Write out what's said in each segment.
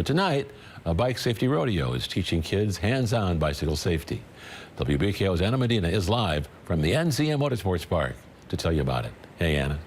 But tonight, a bike safety rodeo is teaching kids hands-on bicycle safety. WBKO's Anna Medina is live from the NCM Motorsports Park to tell you about it. Hey, Anna.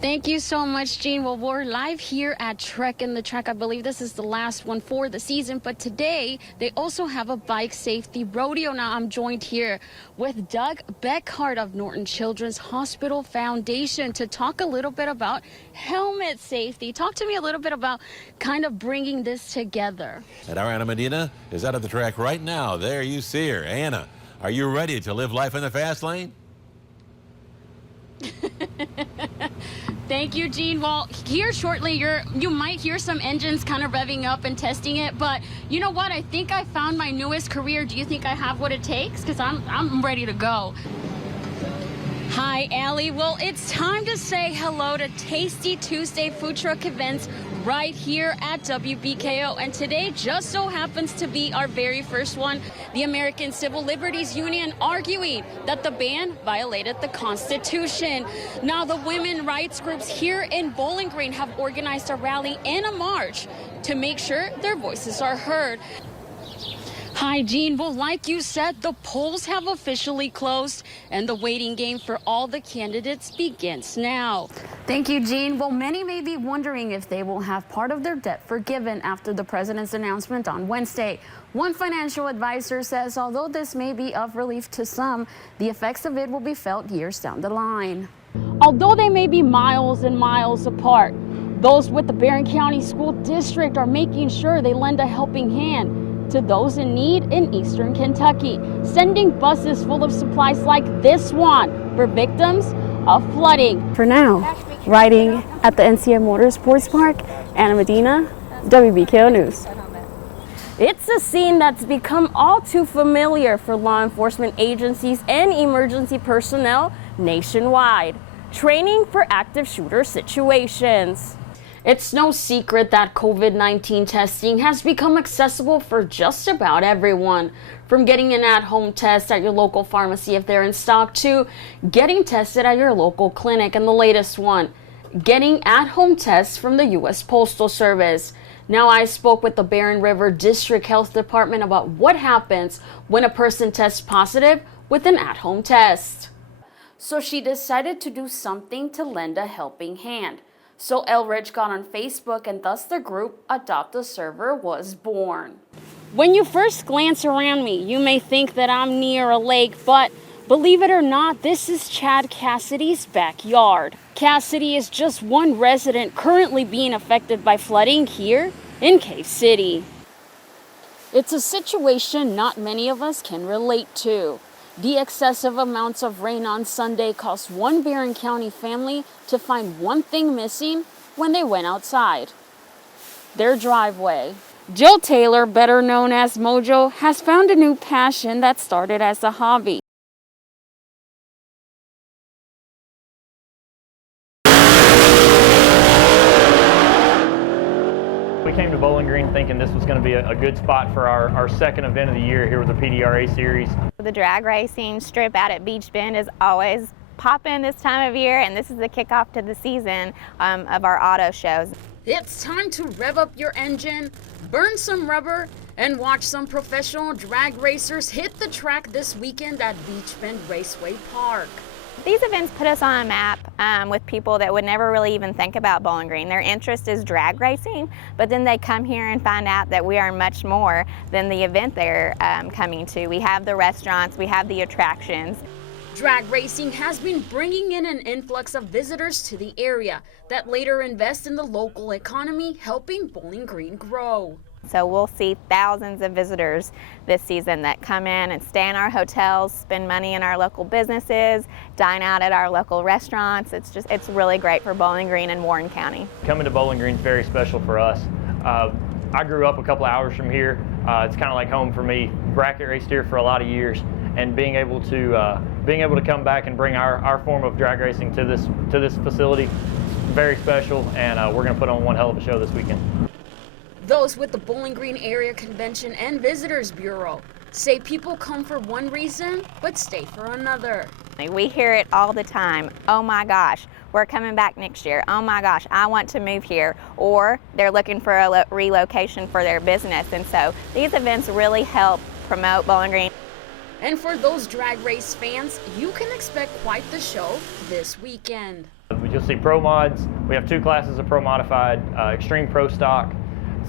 Thank you so much, Gene. Well, we're live here at Trek in the Track. I believe this is the last one for the season, but today they also have a bike safety rodeo. Now I'm joined here with Doug Beckhart of Norton Children's Hospital Foundation to talk a little bit about helmet safety. Talk to me a little bit about kind of bringing this together. And our Anna Medina is out of the track right now. There you see her. Anna, are you ready to live life in the fast lane? Thank you, Gene. Well, here shortly, you might hear some engines kind of revving up and testing it, but you know what? I think I found my newest career. Do you think I have what it takes? Because I'm ready to go. Hi, Allie. Well, it's time to say hello to Tasty Tuesday food truck events right here at WBKO. And today just so happens to be our very first one. The American Civil Liberties Union arguing that the ban violated the Constitution. Now, the women rights groups here in Bowling Green have organized a rally and a march to make sure their voices are heard. Hi, Gene. Well, like you said, the polls have officially closed and the waiting game for all the candidates begins now. Thank you, Gene. Well, many may be wondering if they will have part of their debt forgiven after the president's announcement on Wednesday. One financial advisor says although this may be of relief to some, the effects of it will be felt years down the line. Although they may be miles and miles apart, those with the Barron County School District are making sure they lend a helping hand to those in need in eastern Kentucky, sending buses full of supplies like this one for victims of flooding. For now, riding at the NCM Motorsports Park, Anna Medina, WBKO News. It's a scene that's become all too familiar for law enforcement agencies and emergency personnel nationwide, training for active shooter situations. It's no secret that COVID-19 testing has become accessible for just about everyone. From getting an at-home test at your local pharmacy if they're in stock to getting tested at your local clinic, and the latest one, getting at-home tests from the U.S. Postal Service. Now, I spoke with the Barron River District Health Department about what happens when a person tests positive with an at-home test. So she decided to do something to lend a helping hand. So Elridge got on Facebook, and thus the group Adopt a Server was born. When you first glance around me, you may think that I'm near a lake, but believe it or not, this is Chad Cassidy's backyard. Cassidy is just one resident currently being affected by flooding here in Cave City. It's a situation not many of us can relate to. The excessive amounts of rain on Sunday caused one Barron County family to find one thing missing when they went outside: their driveway. Jill Taylor, better known as Mojo, has found a new passion that started as a hobby. We came to Bowling Green thinking this was going to be a good spot for our second event of the year here with the PDRA series. The drag racing strip out at Beach Bend is always popping this time of year, and this is the kickoff to the season of our auto shows. It's time to rev up your engine, burn some rubber, and watch some professional drag racers hit the track this weekend at Beach Bend Raceway Park. These events put us on a map with people that would never really even think about Bowling Green. Their interest is drag racing, but then they come here and find out that we are much more than the event they're coming to. We have the restaurants, we have the attractions. Drag racing has been bringing in an influx of visitors to the area that later invest in the local economy, helping Bowling Green grow. So we'll see thousands of visitors this season that come in and stay in our hotels, spend money in our local businesses, dine out at our local restaurants. It's really great for Bowling Green and Warren County. Coming to Bowling Green is very special for us. I grew up a couple hours from here. It's kind of like home for me. Bracket raced here for a lot of years, and being able to come back and bring our form of drag racing to this facility is very special, and we're going to put on one hell of a show this weekend. Those with the Bowling Green Area Convention and Visitors Bureau say people come for one reason but stay for another. We hear it all the time. Oh my gosh, we're coming back next year. Oh my gosh, I want to move here. Or they're looking for a relocation for their business. And so these events really help promote Bowling Green. And for those drag race fans, you can expect quite the show this weekend. You'll see pro mods. We have 2 classes of pro modified, extreme pro stock,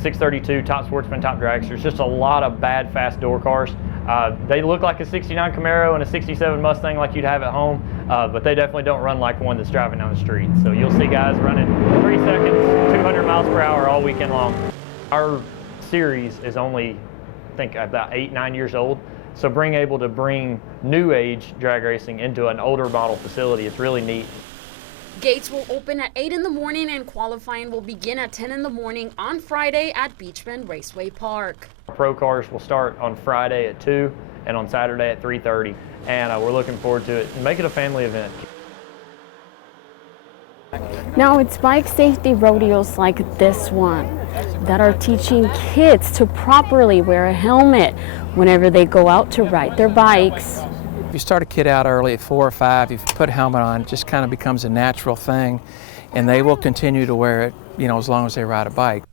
632, top sportsman, top dragsters. Just a lot of bad, fast door cars. They look like a 69 Camaro and a 67 Mustang like you'd have at home, but they definitely don't run like one that's driving down the street. So you'll see guys running 3 seconds, 200 miles per hour all weekend long. Our series is only, I think, about 8-9 years old. So being able to bring new age drag racing into an older model facility is really neat. Gates will open at 8 in the morning and qualifying will begin at 10 in the morning on Friday at Beach Bend Raceway Park. Pro cars will start on Friday at 2 and on Saturday at 3:30, and we're looking forward to it and make it a family event. Now it's bike safety rodeos like this one that are teaching kids to properly wear a helmet whenever they go out to ride their bikes. If you start a kid out early at 4 or 5, if you put a helmet on, it just kind of becomes a natural thing, and they will continue to wear it, as long as they ride a bike.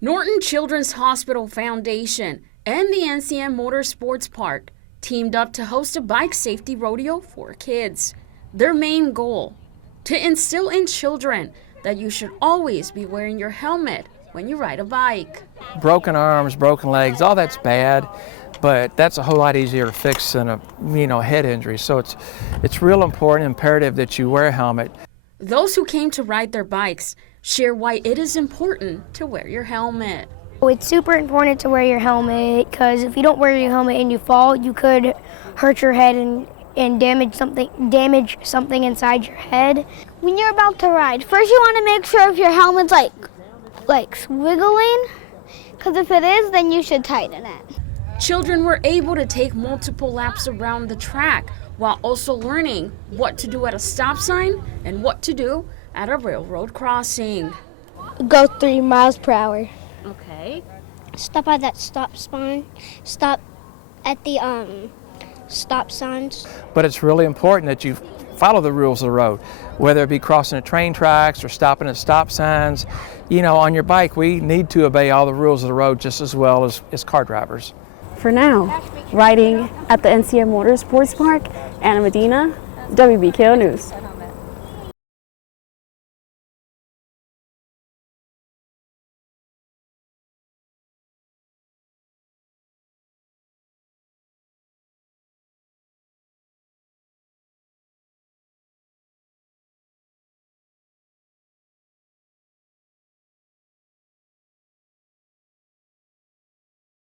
Norton Children's Hospital Foundation and the NCM Motorsports Park teamed up to host a bike safety rodeo for kids. Their main goal, to instill in children that you should always be wearing your helmet when you ride a bike. Broken arms, broken legs, all that's bad, but that's a whole lot easier to fix than a head injury. So it's real important, imperative that you wear a helmet. Those who came to ride their bikes share why it is important to wear your helmet. It's super important to wear your helmet because if you don't wear your helmet and you fall, you could hurt your head and damage something inside your head. When you're about to ride, first you want to make sure if your helmet's like swiggling, because if it is, then you should tighten it. Children were able to take multiple laps around the track while also learning what to do at a stop sign and what to do at a railroad crossing. Go 3 miles per hour. Okay. Stop at that stop sign. Stop at the stop signs. But it's really important that you follow the rules of the road, whether it be crossing the train tracks or stopping at stop signs. On your bike, we need to obey all the rules of the road just as well as car drivers. For now, riding at the NCM Motorsports Park, Anna Medina, WBKO News.